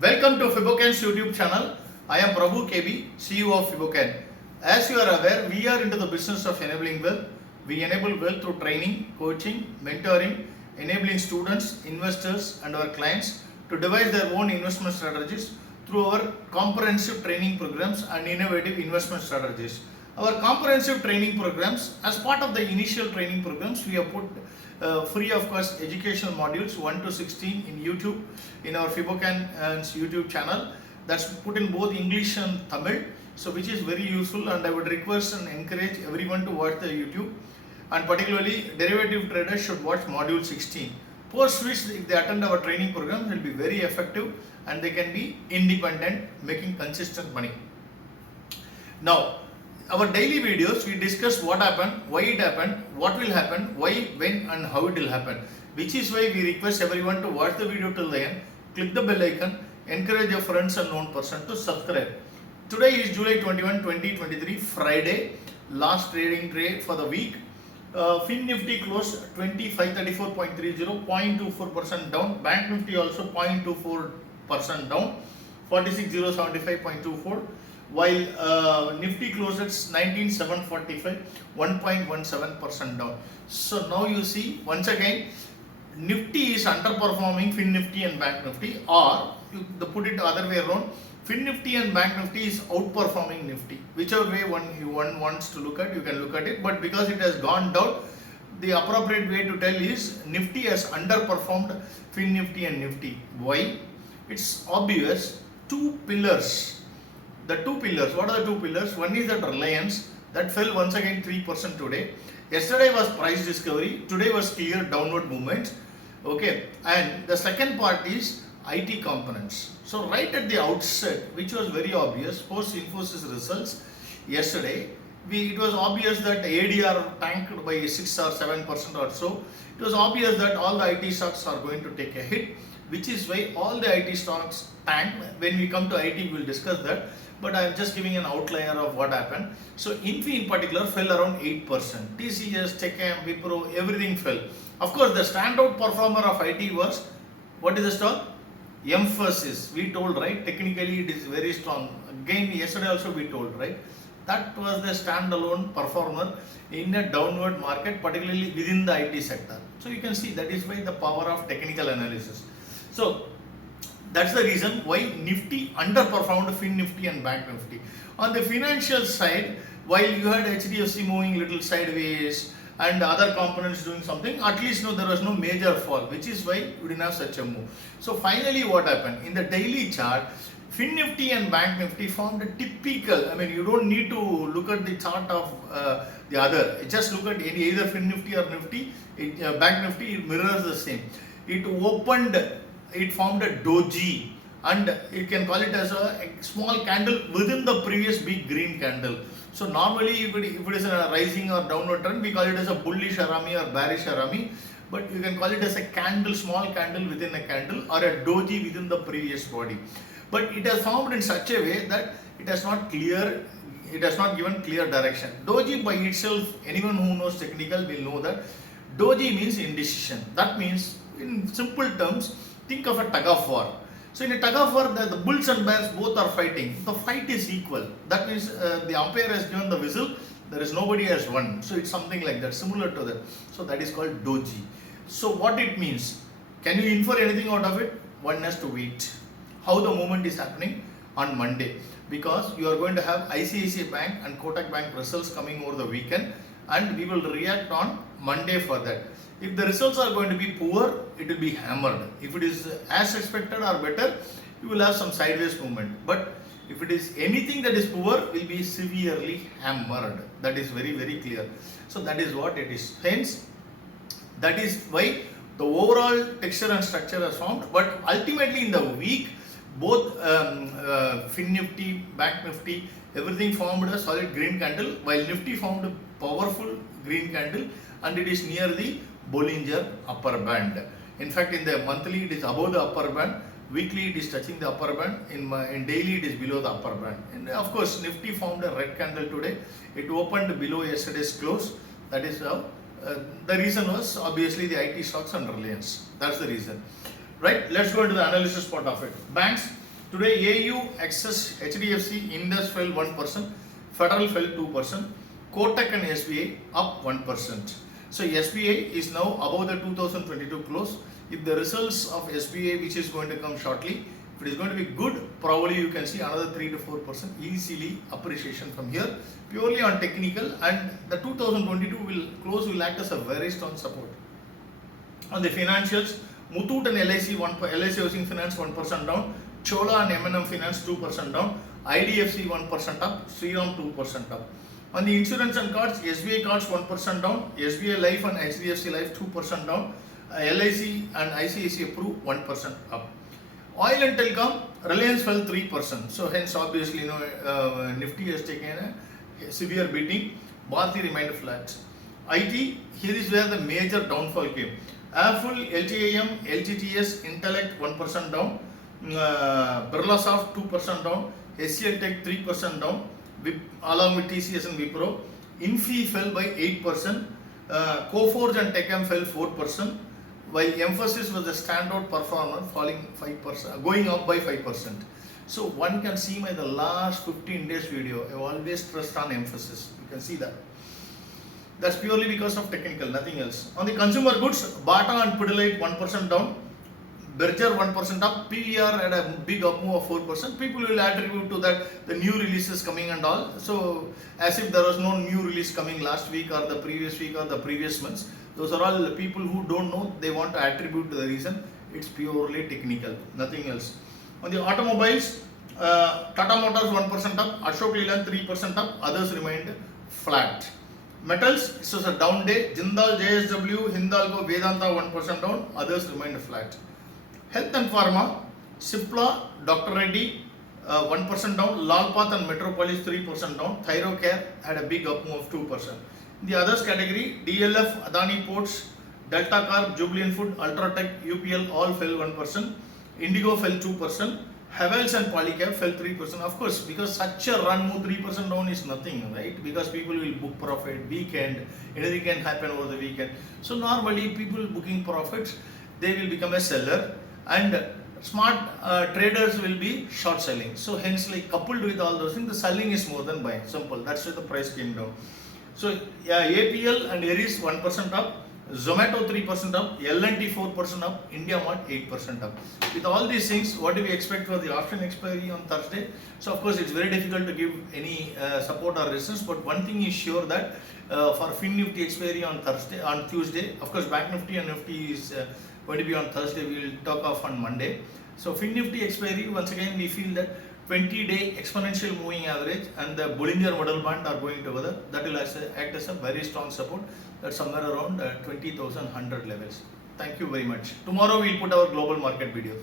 Welcome to Fibocan's YouTube channel. I am Prabhu KB, CEO of Fibocan. As you are aware, we are into the business of enabling wealth. We enable wealth through training, coaching, mentoring, enabling students, investors and our clients to devise their own investment strategies through our comprehensive training programs and innovative investment strategies. Our comprehensive training programs, as part of the initial training programs, we have put free of cost educational modules 1 to 16 in YouTube, in our Fibocan's YouTube channel. That's put in both English and Tamil, so which is very useful, and I would request and encourage everyone to watch the YouTube, and particularly derivative traders should watch module 16. Post which, if they attend our training program, will be very effective and they can be independent, making consistent money. Now, our daily videos, we discuss what happened, why it happened, what will happen, why, when and how it will happen. Which is why we request everyone to watch the video till the end, click the bell icon, encourage your friends and known person to subscribe. Today is July 21, 2023, Friday, last trading day for the week. Nifty closed 2534.30, 0.24% down. BankNifty also 0.24% down, 46075.24. While Nifty closed at 19745, 1.17% down. So now you see, once again, Nifty is underperforming Nifty and BankNifty, or you put it the other way around, Nifty and BankNifty is outperforming Nifty. Whichever way one wants to look at, you can look at it. But because it has gone down, the appropriate way to tell is Nifty has underperformed Nifty and Nifty. Why? It's obvious. Two pillars. The two pillars, what are the two pillars? One is that Reliance, that fell once again 3% today. Yesterday was price discovery, today was clear downward movement. Okay, and the second part is IT components. So right at the outset, which was very obvious, post Infosys results yesterday, it was obvious that ADR tanked by 6 or 7% or so. It was obvious that all the IT stocks are going to take a hit, which is why all the IT stocks tanked. When we come to IT, we will discuss that. But I am just giving an outlier of what happened. So Infy in particular fell around 8%. TCS, Techem, Wipro, everything fell. Of course, the standout performer of IT was, what is the stock? Emphasis. We told, right? Technically it is very strong. Again, yesterday also we told, right? That was the standalone performer in a downward market, particularly within the IT sector. So you can see that is why the power of technical analysis. So that's the reason why Nifty underperformed Nifty and BankNifty. On the financial side, while you had HDFC moving little sideways and other components doing something, at least there was no major fall, which is why we didn't have such a move. So finally what happened? In the daily chart, Nifty and BankNifty formed a typical, you don't need to look at the chart of the other. Just look at either Nifty or Nifty, BankNifty, it mirrors the same. It formed a doji, and you can call it as a small candle within the previous big green candle. So normally if it is a rising or downward trend, we call it as a bullish harami or bearish harami, but you can call it as a candle, small candle within a candle, or a doji within the previous body. But it has formed in such a way that it has not given clear direction. Doji by itself, anyone who knows technical will know that doji means indecision. That means, in simple terms, think of a tug of war. So in a tug of war, the bulls and bears both are fighting. The fight is equal. That means the umpire has given the whistle, there is nobody has won. So it's something like that, similar to that. So that is called doji. So what it means? Can you infer anything out of it? One has to wait. How the movement is happening on Monday, because you are going to have ICICI Bank and Kotak Bank results coming over the weekend, and we will react on Monday for that. If the results are going to be poor, it will be hammered. If it is as expected or better, you will have some sideways movement. But if it is anything that is poor, will be severely hammered. That is very, very clear. So that is what it is. Hence, that is why the overall texture and structure has formed. But ultimately in the week, both Nifty, BankNifty, everything formed a solid green candle, while Nifty formed a powerful green candle, and it is near the Bollinger upper band. In fact, in the monthly it is above the upper band, weekly it is touching the upper band, in daily it is below the upper band. And of course, Nifty formed a red candle today. It opened below yesterday's close. That is how the reason was obviously the IT stocks and Reliance. That's the reason. Right? Let's go into the analysis part of it. Banks. Today AU, Access, HDFC, Indus fell 1%, Federal fell 2%, Kotak and SBI up 1%. So SBI is now above the 2022 close. If the results of SBI, which is going to come shortly, if it is going to be good, probably you can see another 3 to 4% easily appreciation from here, purely on technical, and the 2022 close will act as a very strong support. On the financials, Muthoot and LIC Housing Finance 1% down, Chola and M&M Finance 2% down, IDFC 1% up, Shriram 2% up. On the insurance and cards, SBI cards 1% down, SBI Life and HDFC Life 2% down, LIC and ICICI Pru 1% up. Oil and telecom, Reliance fell 3%. So hence obviously Nifty has taken a severe beating. Bharti remained flat. IT, here is where the major downfall came. Airful, LTIM, LTTS, Intellect 1% down, Birlasoft 2% down, HCL Tech 3% down, along with TCS and Wipro. Infi fell by 8%, Coforge and Techem fell 4%, while Emphasis was the standout performer, falling 5%, going up by 5%. So one can see the last 15 days video, I always stressed on Emphasis. You can see that. That's purely because of technical, nothing else. On the consumer goods, Bata and Pidilite 1% down, Berger 1% up, PVR had a big up move of 4%. People will attribute to that the new releases coming and all. So as if there was no new release coming last week or the previous week or the previous months. Those are all people who don't know, they want to attribute to the reason. It's purely technical, nothing else. On the automobiles, Tata Motors 1% up, Ashok Leyland 3% up, others remained flat. Metals, it was a down day, Jindal, JSW, Hindalco, Vedanta 1% down, others remained flat. Health and Pharma, Cipla, Dr. Reddy 1% down, Lalpath and Metropolis 3% down, Thyrocare had a big up move of 2%. The others category, DLF, Adani Ports, Delta Corp, Jubilant Food, Ultratech, UPL all fell 1%, Indigo fell 2%, Havells and Polycab fell 3%. Of course, because such a run move 3% down is nothing, right? Because people will book profit, weekend, anything can happen over the weekend. So normally people booking profits, they will become a seller, and smart traders will be short selling. So hence, like coupled with all those things, the selling is more than buying. Simple. That's why the price came down. So APL and Aries 1% up, Zomato 3% up, L&T 4% up, IndiaMart 8% up. With all these things, what do we expect for the option expiry on Thursday? So of course, it's very difficult to give any support or resistance. But one thing is sure that for FinNifty expiry on Tuesday, of course, BankNifty and Nifty is going to be on Thursday. We will talk off on Monday. So FinNifty expiry, once again, we feel that 20-day exponential moving average and the Bollinger Model Band are going together. That will act as a very strong support. That's somewhere around 20,100 levels. Thank you very much. Tomorrow we will put our global market videos.